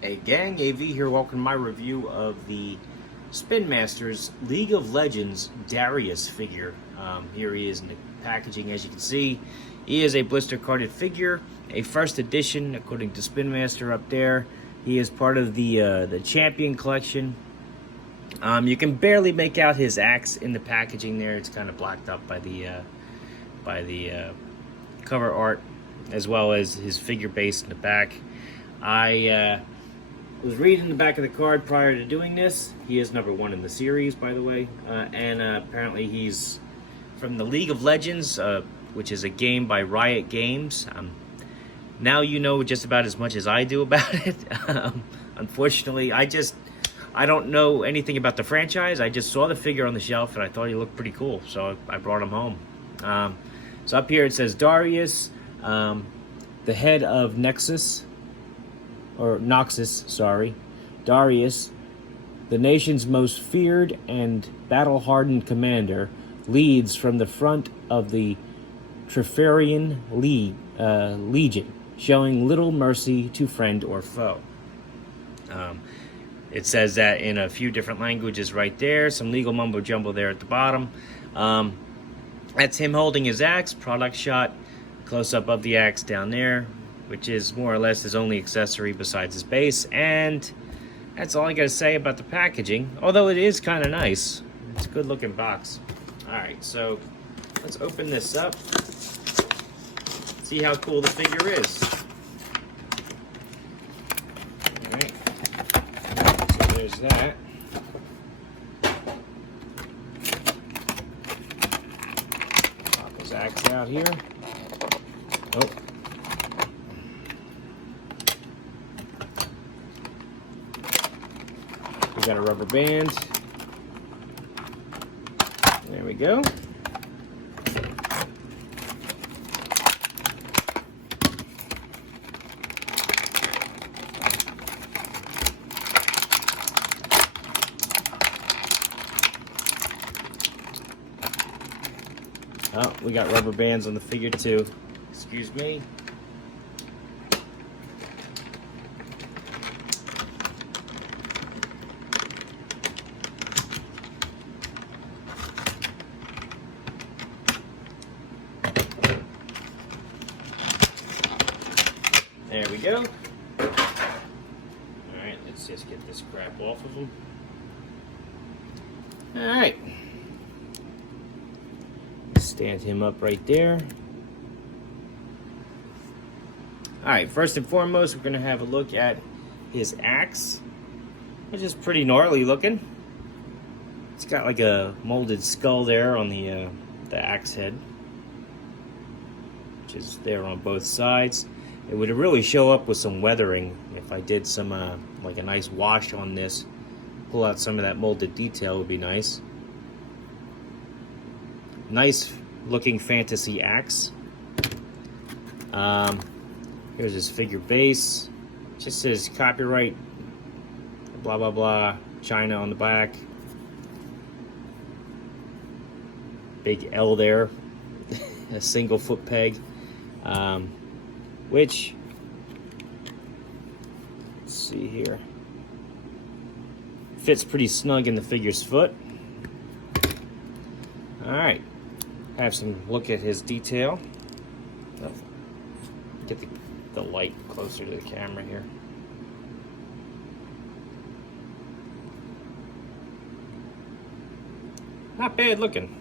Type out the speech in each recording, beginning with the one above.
Hey gang, AV here, welcome to my review of the Spinmaster's League of Legends Darius figure. Here he is in the packaging. As you can see, he is a blister carded figure, a first edition according to Spinmaster up there. He is part of the Champion collection. You can barely make out his axe in the packaging there. It's kind of blocked up by the cover art, as well as his figure base in the back. I was reading the back of the card prior to doing this. He is #1 in the series, by the way, and apparently he's from the League of Legends, which is a game by Riot Games. Now you know just about as much as I do about it. Unfortunately, I don't know anything about the franchise. I just saw the figure on the shelf and I thought he looked pretty cool, so I brought him home. So up here it says Darius, the head of Noxus, sorry. Darius, the nation's most feared and battle-hardened commander, leads from the front of the Trifarian Legion, showing little mercy to friend or foe. It says that in a few different languages right there. Some legal mumbo-jumbo there at the bottom. That's him holding his axe. Product shot, close-up of the axe down there, which is more or less his only accessory besides his base. And that's all I gotta say about the packaging, although it is kind of nice. It's a good looking box. Alright, so let's open this up, see how cool the figure is. Alright, so there's that. Pop his axe out here. Oh. We got a rubber band. There we go. Oh, we got rubber bands on the figure too. Excuse me. There we go. Alright, let's just get this crap off of him. Alright. Stand him up right there. Alright, first and foremost, we're going to have a look at his axe, which is pretty gnarly looking. It's got like a molded skull there on the axe head, which is there on both sides. It would really show up with some weathering if I did some like a nice wash on this. Pull out some of that molded detail would be nice. Nice looking fantasy axe. Here's his figure base. Just says copyright blah blah blah China on the back. Big L there. A single foot peg. Which, let's see here, fits pretty snug in the figure's foot. Alright, have some look at his detail. Get the light closer to the camera here. Not bad looking.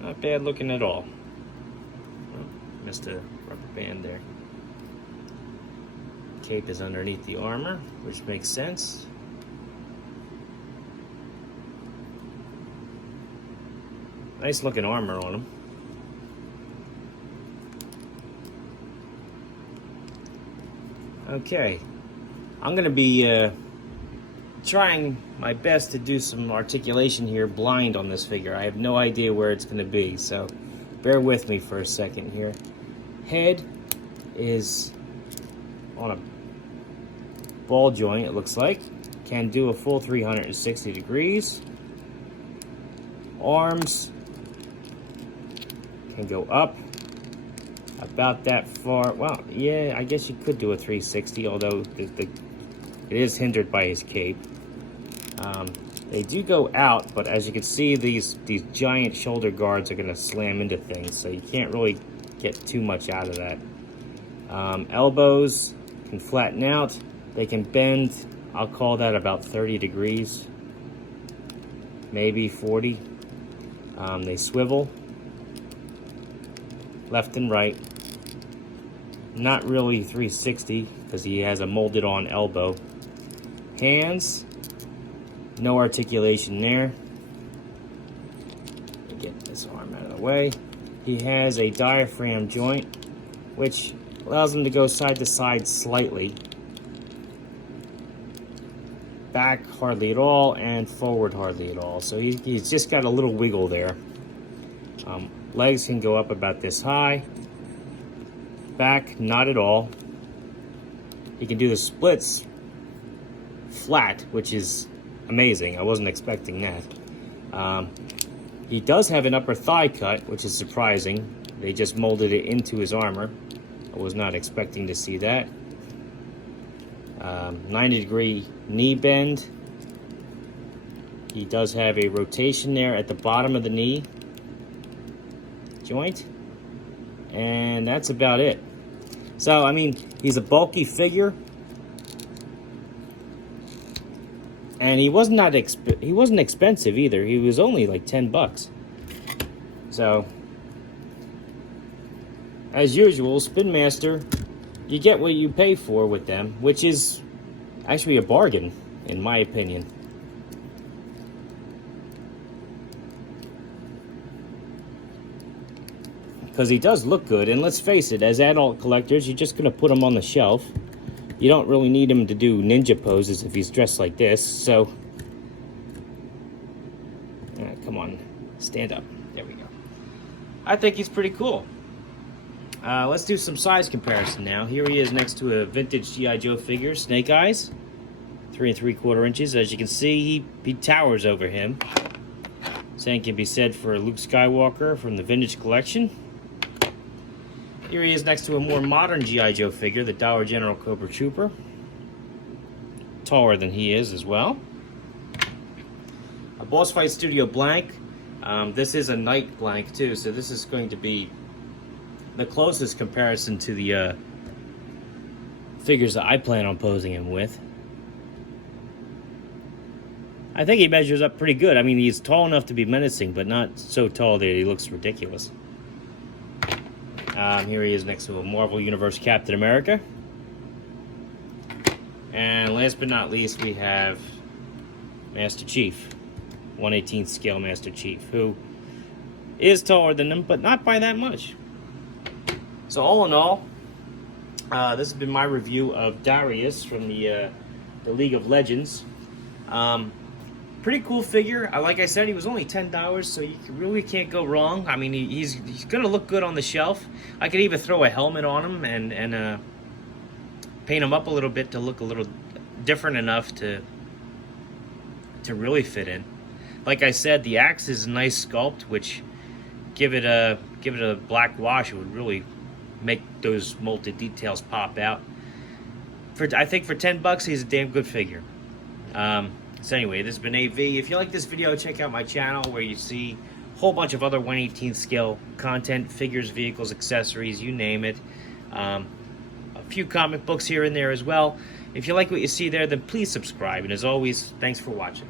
Not bad looking at all. Missed a rubber band there. Cape is underneath the armor, which makes sense. Nice looking armor on him. Okay, I'm gonna be trying my best to do some articulation here blind on this figure. I have no idea where it's gonna be, so bear with me for a second here. Head is on a ball joint, it looks like. Can do a full 360 degrees. Arms can go up about that far. Well, yeah, I guess you could do a 360, although it is hindered by his cape. They do go out, but as you can see, these giant shoulder guards are going to slam into things, so you can't really get too much out of that. Elbows can flatten out. They can bend, I'll call that about 30 degrees, maybe 40. They swivel left and right. Not really 360 because he has a molded on elbow. Hands, no articulation there. Get this arm out of the way. He has a diaphragm joint, which allows him to go side to side slightly. Back hardly at all, and forward hardly at all. So he's just got a little wiggle there. Legs can go up about this high. Back, not at all. He can do the splits flat, which is amazing. I wasn't expecting that. He does have an upper thigh cut, which is surprising. They just molded it into his armor. I was not expecting to see that. 90-degree knee bend. He does have a rotation there at the bottom of the knee joint. And that's about it. So, I mean, he's a bulky figure. And he wasn't expensive either. He was only like 10 bucks. So, as usual, Spinmaster, you get what you pay for with them, which is actually a bargain, in my opinion. Because he does look good, and let's face it, as adult collectors, you're just going to put him on the shelf. You don't really need him to do ninja poses if he's dressed like this, so... come on, stand up. There we go. I think he's pretty cool. Let's do some size comparison now. Here he is next to a vintage G.I. Joe figure, Snake Eyes. 3 3/4 inches. As you can see, he towers over him. Same can be said for Luke Skywalker from the vintage collection. Here he is next to a more modern G.I. Joe figure, the Dollar General Cobra Trooper. Taller than he is as well. A Boss Fight Studio blank. This is a night blank too, so this is going to be the closest comparison to the figures that I plan on posing him with. I think he measures up pretty good. I mean, he's tall enough to be menacing, but not so tall that he looks ridiculous. Here he is next to a Marvel Universe Captain America. And last but not least, we have Master Chief. 1/18 scale Master Chief, who is taller than him, but not by that much. So all in all, this has been my review of Darius from the League of Legends. Pretty cool figure. Like I said, he was only $10, so you really can't go wrong. I mean, he's going to look good on the shelf. I could even throw a helmet on him and paint him up a little bit to look a little different enough to really fit in. Like I said, the axe is a nice sculpt, which give it a black wash, it would really make those molded details pop out. I think for 10 bucks, he's a damn good figure. So anyway, this has been AV. If you like this video, check out my channel where you see a whole bunch of other 1/18 scale content, figures, vehicles, accessories, you name it. A few comic books here and there as well. If you like what you see there, then please subscribe. And as always, thanks for watching.